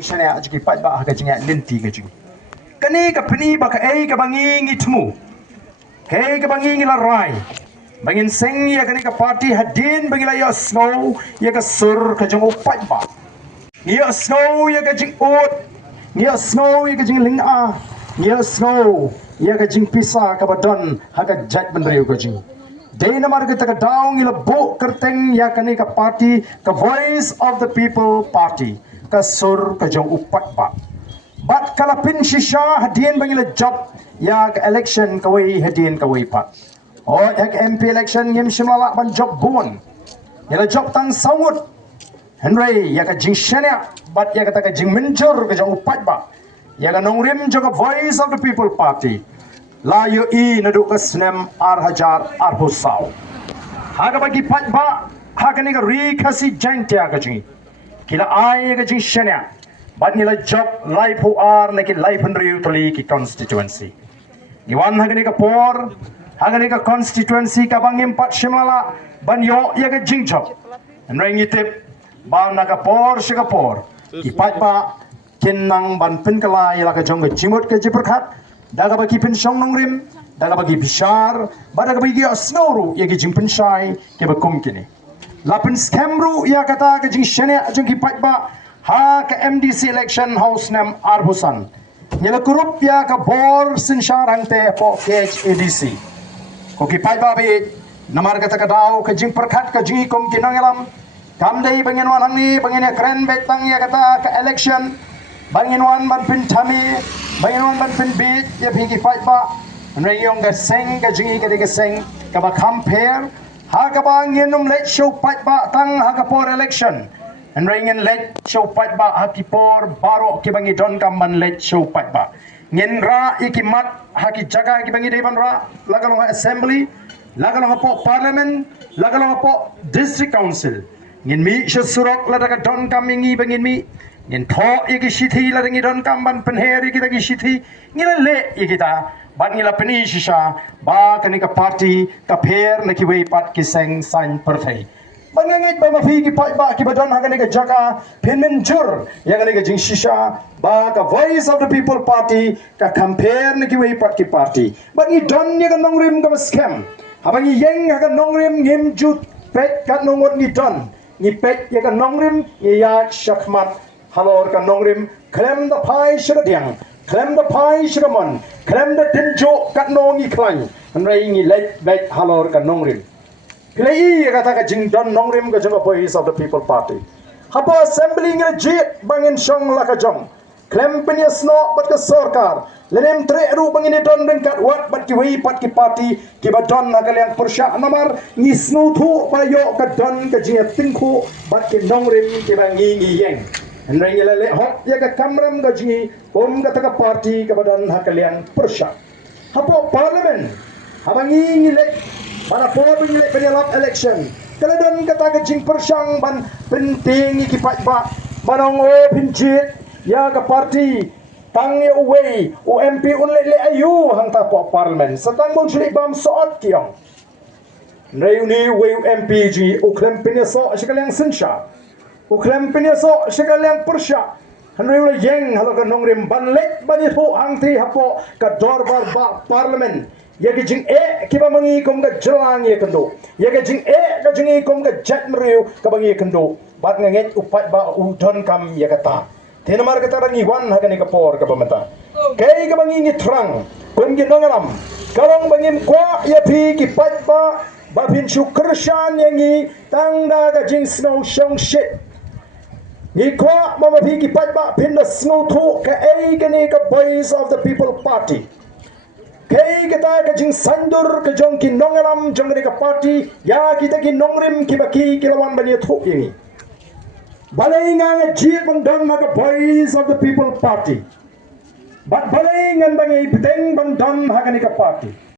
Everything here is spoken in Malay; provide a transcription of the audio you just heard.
Shania Jiki Papa Hagajing Linti Gajing. Kani Kapini Baka A Kabanging Itmu. Hey Kabanging La Rai. Bangin Sing Yakanika Party Hadin Bangila Snow Yakasur Kajong Papa. Near Snow Yakajing Oat. Near Snow Yakajing Linga. Near Snow Yakajing Pisa Kabadon Haga Jack Bandrio Gajing. Dana Margata down in a boat curtain Yakanika Party, the voice of the people party. Kasur kajong upat ba. But kalapin shisha hadin bangila job yag election kaway hadin kaway pat. O yag MP election yim shimala ban job buon. Yala job tang sawut. Henry yaga jing shenya but yaga taka jing minjur kajong upat ba. Yaga nongrim joga voice of the people party. La yo I nadu kasnem arhajar arhusaw. Haga bagi pat ba haga niga ri kasi jantia kajing. Kila ay ka jing shenya, but nila job life who are like life and tali ki constituency. Giwan hagani ka por, hagani ka constituency ka bang impat shimala ban yo ya ka jing job. And ring itip ba na ka por siya ka por. Ipat pa kinang ban pinkala ila ka jong ka jimot ka jiperkat, daga ba ki pinsyong nong rim, daga ba ki bishar, ba daga ba ki snowru ya ki jing pinshay ki ba kumkini. Lapin skemru ya kata ke jing shene jing ki patba ha ke MDC election house nam arbusan. Nyela kurup ya ka bor sin sharang te po KHADC. Ko ki patba be namar kata ka daw ke jing perkat ke jing kom kinangelam. Kam dei bangin wan hangni bangin ya kren betang ya kata ke election. Bangin wan ban pin tami, bangin wan ban pin beat ya ki patba. Nreyong ka seng ka jing ka seng ka ba compare Hakabang yenum let show pat ba tang hakapor election. And ringen let show pat ba hakipor baro kibangi don kamban let show pat ba. Ngin ra ikimat haki jaga kibangi deban ra lagalong assembly, lagalong po parliament, lagalong po district council. Ngin mi siya surok ladaka don kamingi bangin mi. Ngin to iki sithi ladangi don kamban penheri kita ki sithi. Ngin le ikita. Bat ngila peni shisha ba kanika party ka pher na kiway pat kiseng sign perthai bangangit ba mafi ki pat ba ki badon haga nika jaka pinmen jur ya kanika jing shisha ba ka voice of the people party ka compare na kiway pat ki party but ni don ya ka nongrim ka scam habangi yeng haga nongrim ngim jut pet ka nongot ni don ni pet ya ka nongrim ya shakmat halor ka nongrim klem da pai shiradiang Klem the pie shiraman, klem the tinjo kat nongi klang, and raingi late halor ka nongrim. Play kataka jing don nongrim ka jong voice of the people party. Hapa assembling a jet bangin shong laka jong. Klem pinya sno bat ka sorkar. Lenem tre ru bangin don ring kat wat bat ki wei pat ki party ki ba don nakaliang persya namar ni snu thu ba yo ka don ka jing tingku bat ki nongrim ki bangi ngi yeng. And regularly hot ya ka kamram ga jingi om ga taka party ka badan hakalian persya hapo parliament habangi ngilek para po ngilek penyalap election kala don ka taka jing persyang ban penting ikipat ba manong o pinjit ya ka party tang ye away o MP unle le ayu hang ta po parliament satang bon suli bam soot kiong reuni we MP ji o klem pinyaso sikaliang sinsha Uklem pinyaso sikaliang persya hanreula yeng halo ka nongrim banlet banit ho hangti hapo ka dorbar ba parliament yagi jing kiba mangi kom ka jelang ye kendo yagi jing ka jingi kom ka jet mriu ka bangi kendo bat nganget upat ba udon kam ya kata tenamar kata rangi wan hagani ka por ka pamata kay ka bangi ni trang kun ginongalam karong bangim kwa ya pi ki pat ba babin syukurshan yangi tangda ka jing snow shong shit Ni kwa mama pigi patba pinda snow to ka ay gani ka voice of the people party. Kay kita ka jing sandur ka jong ki nongalam jong ka party ya kita ki nongrim ki baki kilawan bani thuk ini. Balay nga jit bang don ka voice of the people party. But balay nga bangi biteng bang don ka party.